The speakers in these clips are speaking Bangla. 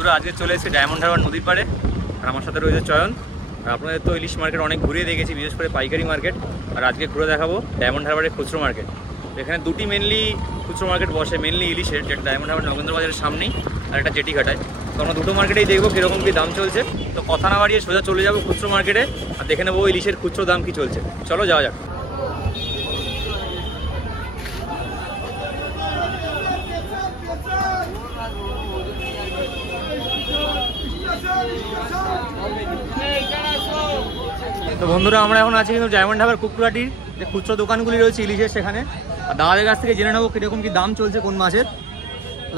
বন্ধুরা আজকে চলে এসেছি ডায়মন্ড হারবার নদীর পাড়ে, আর আমার সাথে রয়েছে চয়ন। আর আপনাদের তো ইলিশ মার্কেট অনেক ঘুরিয়ে দেখেছি, বিশেষ করে পাইকারি মার্কেট, আর আজকে ঘুরে দেখাবো ডায়মন্ড হারবারের খুচরো মার্কেট। এখানে দুটি মেনলি খুচরো মার্কেট বসে, মেনলি ইলিশের, যেটা ডায়মন্ড হারবার নগেন্দ্র বাজারের সামনেই, আর একটা জেটি ঘাটায়। তো আমরা দুটো মার্কেটেই দেখবো কীরকম কী দাম চলছে। তো কথা না বাড়িয়ে সোজা চলে যাবো খুচরো মার্কেটে আর দেখে নেবো ইলিশের খুচরো দাম কী চলছে। চলো যাওয়া যাক। তো বন্ধুরা আমরা এখন আছি কিন্তু ডায়মন্ড হারবার কুকরাটির যে খুচরো দোকানগুলি রয়েছে ইলিশের, সেখানে। আর দাদাদের কাছ থেকে জেনে নেবো কীরকম কী দাম চলছে কোন মাছের।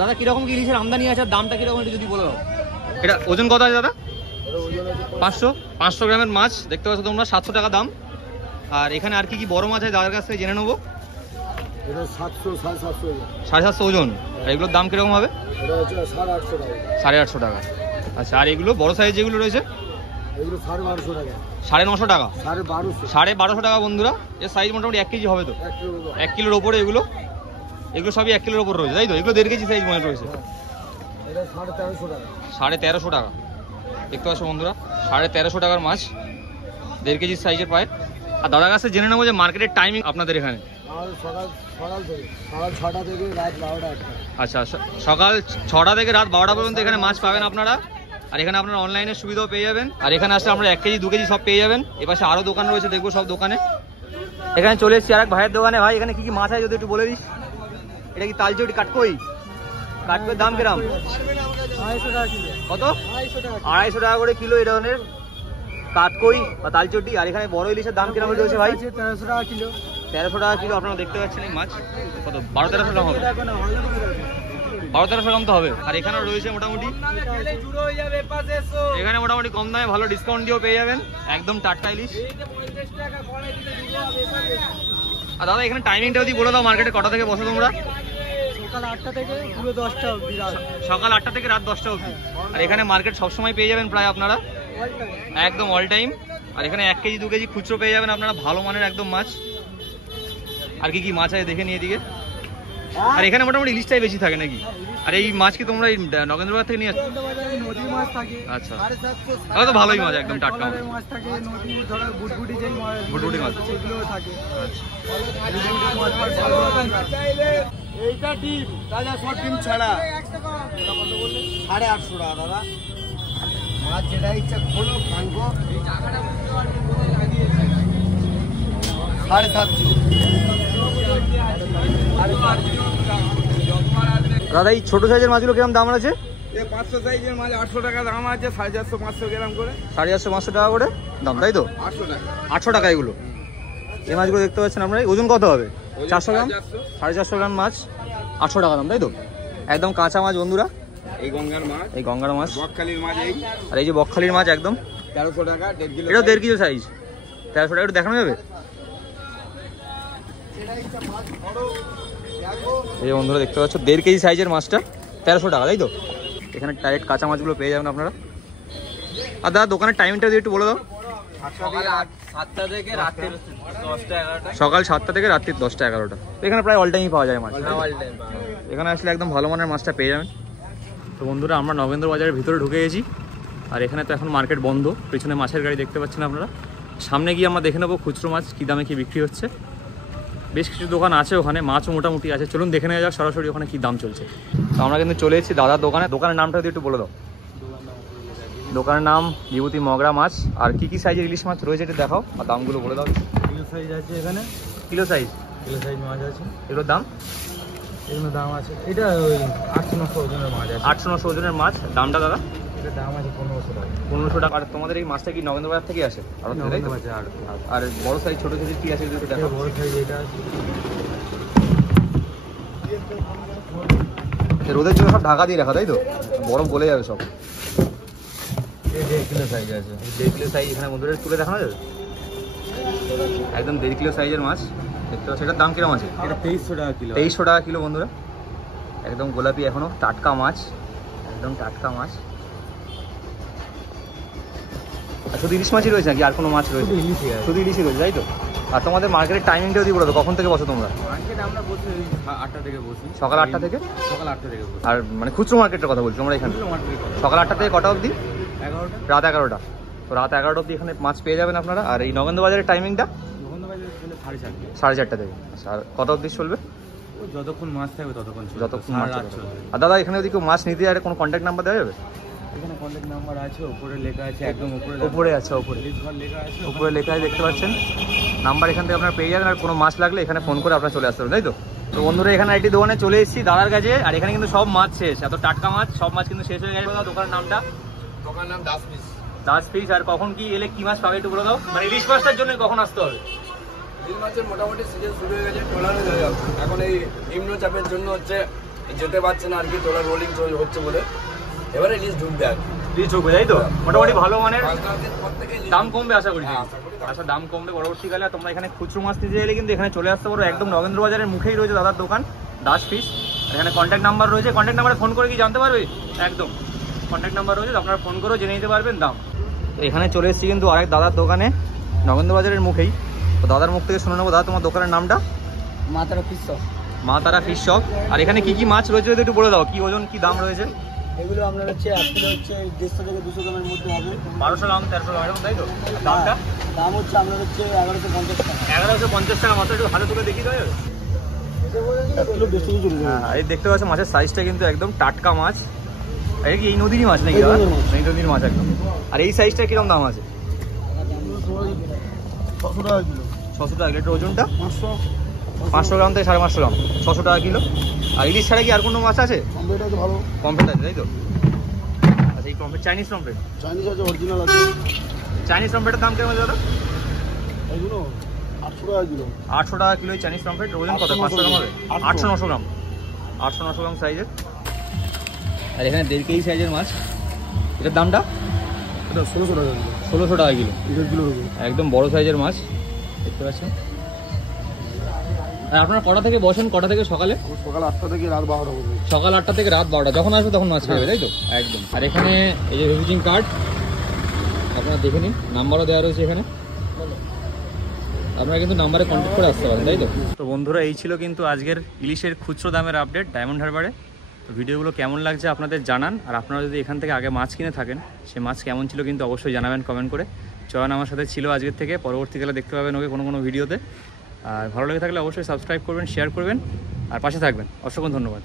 দাদা কীরকম কী ইলিশের আমদানি আছে, দামটা কীরকম একটু যদি বলো। এটা ওজন কত আছে দাদা? 500 গ্রামের মাছ দেখতে পাচ্ছ তোমরা, 700 টাকা দাম। আর এখানে আর কি কি বড় মাছ আছে দাদার কাছ থেকে জেনে নেবো। 750 ওজন। আর এগুলোর দাম কীরকম হবে? 850 টাকা। আচ্ছা, আর এগুলো বড় সাইজ যেগুলো রয়েছে? 950 টাকা। 1250 টাকা বন্ধুরা। এর সাইজ মোটামুটি 1 কেজি হবে, তো 1 কিলোর ওপরে। এগুলো সবই 1 কিলোর ওপর রয়েছে, তাই তো? এগুলো 1.5 কেজি সাইজ মনে রয়েছে। 1350 টাকা দেখতে পাচ্ছ বন্ধুরা, 1350 টাকার মাছ, 1.5 কেজি সাইজের পায়। আর দাদার কাছে জেনে নেবো যে মার্কেটের টাইমিং আপনাদের এখানে। আচ্ছা, সকাল 6টা থেকে রাত 12টা পর্যন্ত এখানে মাছ পাবেন আপনারা। আর এখানে আপনারা অনলাইনের সুবিধাও পেয়ে যাবেন। আর এখানে আসলে আমরা 1 কেজি 2 কেজি সব পেয়ে যাবেন। এপাশে আরও দোকান রয়েছে, দেখবো সব দোকানে। এখানে চলে এসেছি আর এক ভাইয়ের দোকানে। ভাই এখানে কি কি মাছ আছে যদি একটু বলে দিস। এটা কি তালচটি কাটকই? কাটকইয়ের দাম কিরাম? কত? 250 টাকা করে কিলো এই ধরনের কাটকই বা তালচটি। আর এখানে বড় ইলিশের দাম কিরকম রয়েছে ভাই? 1300 টাকা কিলো। 1300 টাকা কিলো আপনারা দেখতে পাচ্ছেন। এই মাছ কত? 1200-1300 টাকা হবে। 1200-1300 গ্রাম তো হবে। আর এখানে রয়েছে মোটামুটি কম দামে ভালো ডিসকাউন্ট দিয়েও পেয়ে যাবেন, একদম টাটকা ইলিশ। আর দাদা এখানে টাইমিংটা যদি বলে দাও, মার্কেটে কটা থেকে বসো তোমরা? সকাল 8টা থেকে পুরো 10টা অবধি। সকাল 8টা থেকে রাত 10টা অবধি। আর এখানে মার্কেট সবসময় পেয়ে যাবেন প্রায় আপনারা, একদম অল টাইম। আর এখানে 1 কেজি 2 কেজি খুচরো পেয়ে যাবেন আপনারা, ভালো মানের একদম মাছ। আর কি কি মাছ আছে দেখে নিয়ে এদিকে। আর এখানে মোটামুটি ইলিশটাই বেশি থাকে নাকি? আর এই মাছ কি তোমরা এই নগেন্দ্রবাজার থেকে নিয়ে আসছো? নদীর মাছ থাকে। আচ্ছা, তাহলে তো ভালোই মাছ, একদম টাটকা মাছ থাকে। নদী ধরো বুটবুটি যেই বুটবুটি মাছ সেগুলোও থাকে। আচ্ছা, এইটা ডিম তাজা, সব ডিম ছাড়া। 850 টাকা দাদা। মাছ যেটা ইচ্ছা খোলো, ভাঙবো। 750। দাদা এই ছোট সাইজের মাছগুলো কিরকম দাম আছে? 500 সাইজের মাছ 800 টাকা দাম আছে, 450-500 গ্রাম করে। 450-500 টাকা করে দাম, তাই তো? 800 টাকা এগুলো। এই মাছগুলো দেখতে পাচ্ছেন আপনারা। ওজন কত হবে? 400 গ্রাম। 450 গ্রাম মাছ, 800 টাকা দাম, তাই তো? একদম কাঁচা মাছ বন্ধুরা। এই গঙ্গার মাছ, বকখালির মাছ। আর এই যে বকখালির মাছ একদম 1300 টাকা, 1.5 কিলো। এটা 1.5 কিলো সাইজ, 1300 টাকা। একটু দেখানো যাবে? এই বন্ধুরা দেখতে পাচ্ছ 1.5 কেজি সাইজের মাছটা 1300 টাকা, তাই তো? এখানে ডাইরেক্ট কাঁচা মাছগুলো পেয়ে যাবেন আপনারা। আর দাদা দোকানের টাইমটা যদি একটু বলে দাও। সকাল 7টা থেকে রাত্রি 10টা-11টা। এখানে প্রায় অল টাইমই পাওয়া যায় মাছ। এখানে আসলে একদম ভালো মানের মাছটা পেয়ে যাবেন। তো বন্ধুরা আমরা নগেন্দ্র বাজারের ভিতরে ঢুকে গেছি। আর এখানে তো এখন মার্কেট বন্ধ, পেছনে মাছের গাড়ি দেখতে পাচ্ছেন আপনারা। সামনে গিয়ে আমরা দেখে নেবো খুচরো মাছ কী দামে কী বিক্রি হচ্ছে। বেশ কিছু দোকান আছে ওখানে, মাছও মোটামুটি আছে। চলুন দেখে নেওয়া যাক সরাসরি ওখানে কী দাম চলছে। তো আমরা কিন্তু চলে এসেছি দাদার দোকানে। দোকানের নামটা যদি একটু বলে দাও। দোকানের নাম বিভূতি মগরা মাছ। আর কি কি সাইজের ইলিশ মাছ রয়েছে একটু দেখাও, আর দামগুলো বলে দাও। কিলো সাইজ আছে এখানে। কিলো সাইজ মাছ আছে। এগুলোর দাম? এগুলোর দাম আছে, এটা ওই 800-900 ওজনের মাছ আছে। 800-900 ওজনের মাছ। দামটা দাদা? এটার দাম আছে 1500 টাকা। 1500 টাকা। আর তোমাদের এই মাছটা কি নগেন্দ্র বাজার থেকে আসে? আর বড় সাইজ ছোট সাইজ কি আছে যদি দেখো। বড় সাইজ এটা আছে। রোদের জন্য সব ঢাকা দিয়ে রাখা, তাই তো? বরফ গলে যাবে সব। 1.5 কিলো সাইজ আছে। 1.5 কিলো সাইজ এখানে বন্ধুদের তুলে দেখানো যাবে? একদম 1.5 কিলো সাইজের মাছ দেখতে পাচ্ছি। এটার দাম কিরকম আছে? এটা 2300 টাকা কিলো। 2300 টাকা কিলো বন্ধুরা। একদম গোলাপি এখনো টাটকা মাছ, একদম টাটকা মাছ। আর শুধু ইলিশ মাছই রয়েছে নাকি আর কোনো মাছ রয়েছে? শুধু ইলিশই রয়েছে, তাই তো? আর তোমাদের মার্কেটের টাইমিংটা যদি বলো তো কখন থেকে বসো তোমরা? মার্কেটে আমরা বসি 8টা থেকে বসি, সকাল 8টা থেকে? সকাল 8টা থেকে বসি। আর মানে খুচরো মার্কেটের কথা বলছো আমরা এখানে? সকাল 8টা থেকে কটা অবধি? 11টা, রাত 11টা। তো রাত 11টা অবধি এখানে মাছ পেয়ে যাবেন আপনারা। আর এই নগেন্দ্র বাজারের টাইমিংটা? নগেন্দ্রবাজার চলে 4:30। 4:30 থেকে। আচ্ছা, আর কত অবধি চলবে? ও যতক্ষণ মাছ থাকবে ততক্ষণ চলবে, যতক্ষণ মাছ রাত চলবে। চলবে। আর দাদা এখানে যদি কেউ মাছ নিতে যায় কোনো কন্ট্যাক্ট নাম্বার দেওয়া যাবে? এখানে কন্ট্যাক্ট নাম্বার আছে, উপরে লেখা আছে, একদম উপরে উপরে আছে, উপরে ঘর লেখা আছে, উপরে লেখা আছে দেখতে পাচ্ছেন। নাম্বার এখান থেকে আপনারা পেয়ে যাবেন। আর কোনো মাছ লাগলে এখানে ফোন করে আপনারা চলে আসতে পারেন, তাই তো? তো বন্ধুরা এখানে একটি দোকানে চলে এসেছি দাদার কাছে। আর এখানে কিন্তু সব মাছ শেষ, এত টাটকা মাছ, সব মাছ কিন্তু শেষ হয়ে গেছে। দোকানের নামটা? দোকানের নাম 10 পিস। 10 পিস। আর কখন কি এলে কি মাছ পাবে একটু বলে দাও। মানে ইলিশ মাছটার জন্য কখন আসতে হবে? ইলিশ মাছের মোটামুটি সিজন শুরু হয়ে গেছে, ট্রলার হয়ে যাবে। এখন এই নিম্নচাপের জন্য হচ্ছে যেতে পারছে না আর কি, ট্রলার রোলিং হচ্ছে বলে এবারে ইলিশ ঢুকবে আর কি। ইলিশ ঢুকবে, তাই তো? মোটামুটি ভালো মানের। 5-10 দিন পর থেকে ইলিশ দাম কমবে আশা করি। হ্যাঁ, আশা করি দাম আচ্ছা, দাম কমবে পরবর্তীকালে। আর তোমরা এখানে খুচরো মাছ নিতে এলে কিন্তু এখানে চলে আসতে পারো। একদম নগেন্দ্র বাজারের মুখেই রয়েছে দাদার দোকান 10 পিস। এখানে কন্ট্যাক্ট নাম্বার রয়েছে, কন্ট্যাক্ট নাম্বারে ফোন করে কি জানতে পারবে? একদম কন্ট্যাক্ট নাম্বার রয়েছে, আপনারা ফোন করেও জেনে নিতে পারবেন দাম। তো এখানে চলে এসেছি কিন্তু আরেক দাদার দোকানে নগেন্দ্র বাজারের মুখেই। তো দাদার মুখ থেকে শুনে নেবো। দাদা তোমার দোকানের নামটা? মা তারা ফিশ শপ। মা তারা ফিশ শপ। আর এখানে কি কি মাছ রয়েছে যদি একটু বলে দাও, কি ওজন কি দাম রয়েছে? এগুলো আপনার হচ্ছে 1 কিলো হচ্ছে 150 থেকে 200 গ্রামের মধ্যে হবে। 1200 গ্রাম 1300 গ্রাম এরকম, তাই তো? দামটা? দাম হচ্ছে আপনার হচ্ছে 1150 টাকা। 1150 টাকা মাত্র। একটু হাতে তুলে দেখি দাও। 1 কিলো 200 কেজি চলে যাবে। হ্যাঁ, এই দেখতে পাচ্ছ মাছের সাইজটা কিন্তু একদম টাটকা মাছ। আর এটা কি এই নদীরই মাছ নাকি দাদা? এই নদীর মাছ একদম। আর এই সাইজটা কিরকম দাম আছে? 600 টাকা কিলো। 600 টাকা। এটার ওজনটা 500 গ্রাম থেকে 550 গ্রাম, 600 টাকা কিলো। আর ইলিশ ছাড়া কি আর কোনো মাছ আছে? কমপ্লিট আছে, ভালো কমপ্লেট আছে, তাই তো? আচ্ছা, এই কমপ্লেট চাইনিজ কমপ্লেট? চাইনিজ আছে, অরিজিনাল আছে। চাইনিজ কমপ্লেটের দাম কেমন দাদা? এগুলো 800 টাকা কিলো। 800 টাকা কিলো এই চাইনিজ কমপ্লেট। ওজন কত? 500 গ্রাম হবে? 800-900 গ্রাম। 800-900 গ্রাম সাইজের। আর এখানে 1.5 কেজি সাইজের মাছ। এটার দামটা? এটা 1600 টাকা কিলো। 1600 টাকা কিলো। 1.5 কিলো হবে। একদম বড় সাইজের মাছ দেখতে পাচ্ছেন। আর আপনারা কটা থেকে বসেন, কটা থেকে সকালে? সকাল 8টা থেকে রাত 12টা পর্যন্ত। সকাল 8টা থেকে রাত 12টা, যখন আসবে তখন মাছ খাবে, তাই তো? একদম। আর এখানে এই যে ভিজিটিং কার্ড আপনারা দেখে নিন, নাম্বারও দেওয়া রয়েছে এখানে। আপনারা কিন্তু নাম্বারে কন্ট্যাক্ট করে আসতে পারেন, তাই তো? তো বন্ধুরা এই ছিল কিন্তু আজকের ইলিশের খুচরো দামের আপডেট ডায়মন্ড হারবারে। তো ভিডিওগুলো কেমন লাগছে আপনাদের জানান। আর আপনারা যদি এখান থেকে আগে মাছ কিনে থাকেন, সে মাছ কেমন ছিল কিন্তু অবশ্যই জানাবেন কমেন্ট করে। চয়ন আমার সাথে ছিল আজকের থেকে, পরবর্তীকালে দেখতে পাবেন ওকে কোনো ভিডিওতে। আর ভালো লেগে থাকলে অবশ্যই সাবস্ক্রাইব করবেন, শেয়ার করবেন আর পাশে থাকবেন। অসংখ্য ধন্যবাদ।